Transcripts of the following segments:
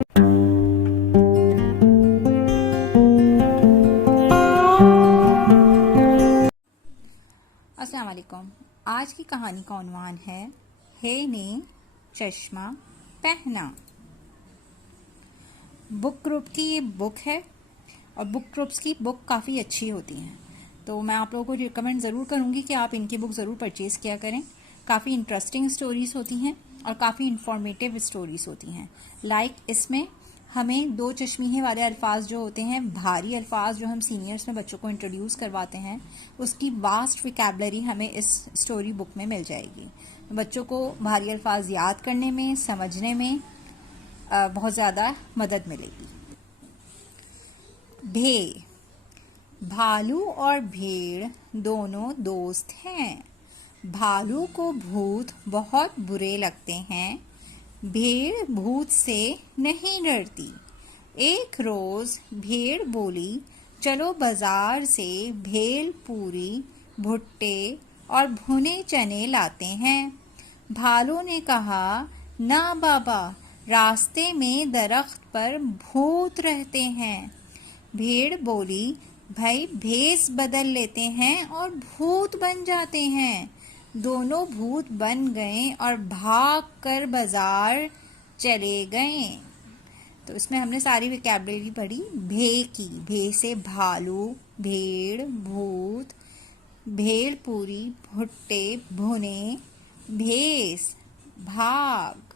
अस्सलाम वालेकुम। आज की कहानी का उन्वान है हे ने चश्मा पहना। बुक ग्रुप की ये बुक है और बुक ग्रुप्स की बुक काफ़ी अच्छी होती हैं, तो मैं आप लोगों को रिकमेंड ज़रूर करूँगी कि आप इनकी बुक ज़रूर परचेज़ किया करें। काफ़ी इंटरेस्टिंग स्टोरीज़ होती हैं और काफ़ी इंफॉर्मेटिव स्टोरीज़ होती हैं। इसमें हमें दो चश्मीहे वाले अल्फाज जो होते हैं, भारी अल्फाज जो हम सीनियर्स में बच्चों को इंट्रोड्यूस करवाते हैं, उसकी वास्ट विकैबलरी हमें इस स्टोरी बुक में मिल जाएगी। बच्चों को भारी अल्फाज याद करने में, समझने में बहुत ज़्यादा मदद मिलेगी। भे भालू और भेड़ दोनों दोस्त हैं। भालू को भूत बहुत बुरे लगते हैं। भेड़ भूत से नहीं डरती। एक रोज भेड़ बोली, चलो बाजार से भेल पूरी, भुट्टे और भुने चने लाते हैं। भालू ने कहा, ना बाबा, रास्ते में दरख्त पर भूत रहते हैं। भेड़ बोली, भाई भेस बदल लेते हैं और भूत बन जाते हैं। दोनों भूत बन गए और भाग कर बाजार चले गए। तो इसमें हमने सारी वोकैबुलरी पढ़ी। भे की, भे से भालू, भेड़, भूत, भेड़ पूरी, भुट्टे, भुने, भेस, भाग।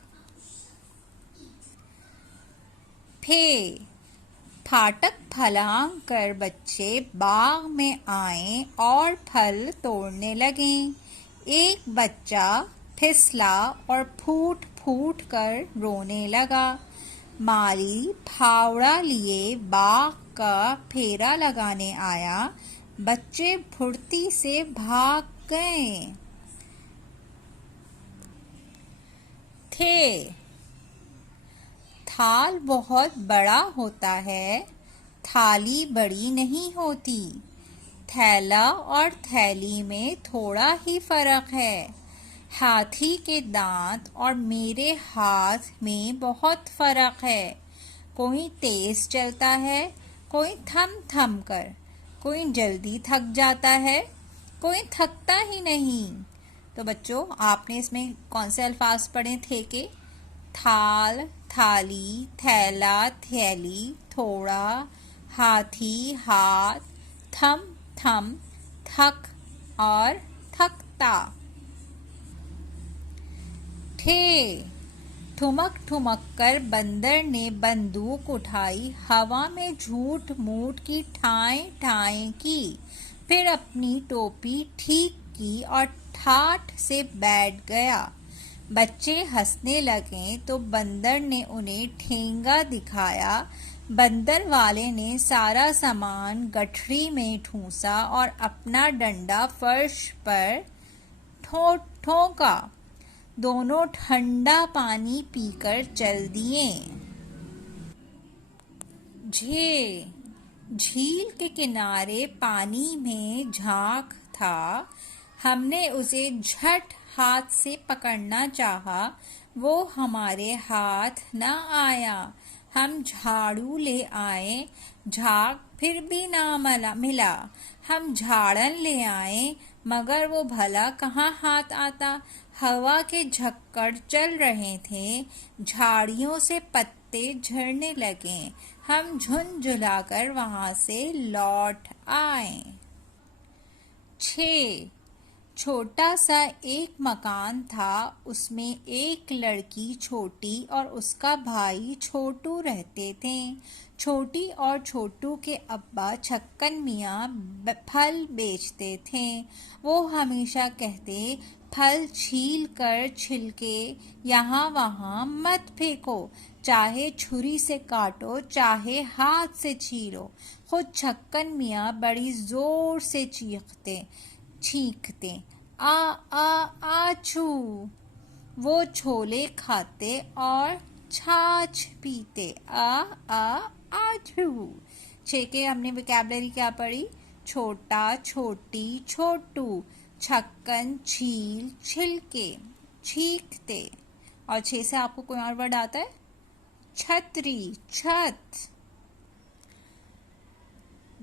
फे फाटक फलांग कर बच्चे बाग में आए और फल तोड़ने लगे। एक बच्चा फिसला और फूट फूट कर रोने लगा। माली फावड़ा लिए बाग का फेरा लगाने आया। बच्चे फुर्ती से भाग गए। थे थाल बहुत बड़ा होता है, थाली बड़ी नहीं होती। थैला और थैली में थोड़ा ही फर्क है। हाथी के दांत और मेरे हाथ में बहुत फर्क है। कोई तेज चलता है, कोई थम थम कर। कोई जल्दी थक जाता है, कोई थकता ही नहीं। तो बच्चों, आपने इसमें कौन से अल्फाज पढ़े थे कि थाल, थाली, थैला, थैली, थोड़ा, हाथी, हाथ, थम थम, थक और थकता। ठे ठुमक ठुमक कर बंदर ने बंदूक उठाई, हवा में झूठ मूठ की ठाएं ठाएं की। फिर अपनी टोपी ठीक की और ठाठ से बैठ गया। बच्चे हंसने लगे तो बंदर ने उन्हें ठेंगा दिखाया। बंदर वाले ने सारा सामान गठरी में ठूंसा और अपना डंडा फर्श पर ठोका। दोनों ठंडा पानी पीकर चल दिए। झील के किनारे पानी में झांक था। हमने उसे झट हाथ से पकड़ना चाहा, वो हमारे हाथ न आया। हम झाड़ू ले आए, झाग फिर भी ना मिला। हम झाड़न ले आए, मगर वो भला कहाँ हाथ आता। हवा के झक्कड़ चल रहे थे, झाड़ियों से पत्ते झड़ने लगे। हम झुनझुलाकर वहां से लौट आए। छोटा सा एक मकान था, उसमें एक लड़की छोटी और उसका भाई छोटू रहते थे। छोटी और छोटू के अब्बा छक्कन मियाँ फल बेचते थे। वो हमेशा कहते, फल छील कर छिलके यहाँ वहाँ मत फेंको, चाहे छुरी से काटो चाहे हाथ से छीलो। खुद छक्कन मियाँ बड़ी जोर से छींकते, आ आ आछू। वो छोले खाते और छाछ पीते, आ आ आछू। के हमने वोकैबुलरी क्या पढ़ी? छोटा, छोटी, छोटू, छक्कन, छील, छिलके, छींकते। और 6 से आपको कोई और वर्ड आता है? छतरी छत।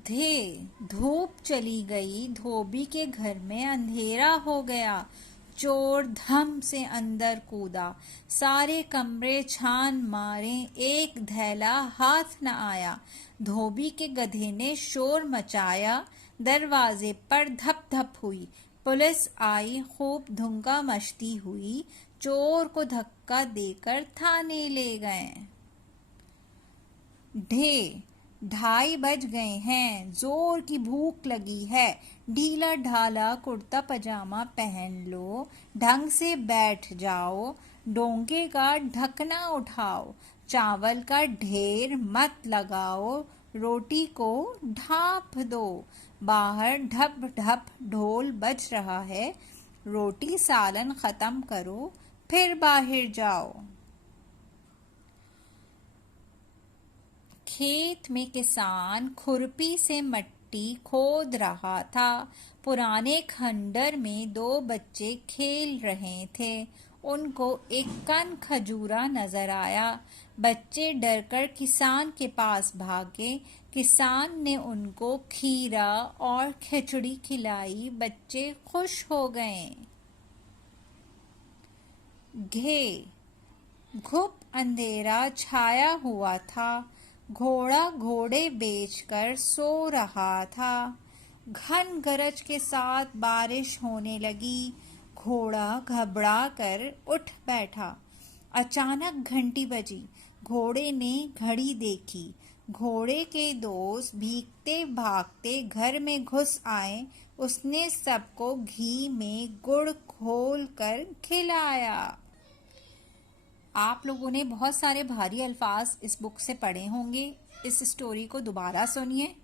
धे धूप चली गई, धोबी के घर में अंधेरा हो गया। चोर धम से अंदर कूदा, सारे कमरे छान मारे, एक धैला हाथ न आया। धोबी के गधे ने शोर मचाया, दरवाजे पर धप धप हुई। पुलिस आई, खूब धुंका मचती हुई, चोर को धक्का देकर थाने ले गए। ढे 2:30 बज गए हैं, जोर की भूख लगी है। ढीला ढाला कुर्ता पजामा पहन लो, ढंग से बैठ जाओ, डोंगे का ढकना उठाओ, चावल का ढेर मत लगाओ, रोटी को ढाँप दो। बाहर ढप ढप ढोल बज रहा है, रोटी सालन खत्म करो, फिर बाहर जाओ। खेत में किसान खुरपी से मिट्टी खोद रहा था। पुराने खंडर में 2 बच्चे खेल रहे थे। उनको एक कन खजूरा नजर आया। बच्चे डरकर किसान के पास भागे। किसान ने उनको खीरा और खिचड़ी खिलाई। बच्चे खुश हो गए। घे घुप अंधेरा छाया हुआ था। घोड़ा घोड़े बेचकर सो रहा था। घन गरज के साथ बारिश होने लगी। घोड़ा घबरा कर उठ बैठा। अचानक घंटी बजी। घोड़े ने घड़ी देखी। घोड़े के दोस्त भीगते भागते घर में घुस आए। उसने सबको घी में गुड़ घोल कर खिलाया। आप लोगों ने बहुत सारे भारी अल्फाज इस बुक से पढ़े होंगे। इस स्टोरी को दोबारा सुनिए।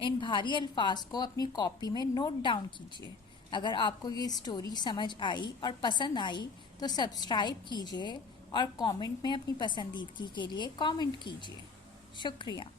इन भारी अल्फाज को अपनी कॉपी में नोट डाउन कीजिए। अगर आपको ये स्टोरी समझ आई और पसंद आई तो सब्सक्राइब कीजिए और कमेंट में अपनी पसंदीदगी के लिए कमेंट कीजिए। शुक्रिया।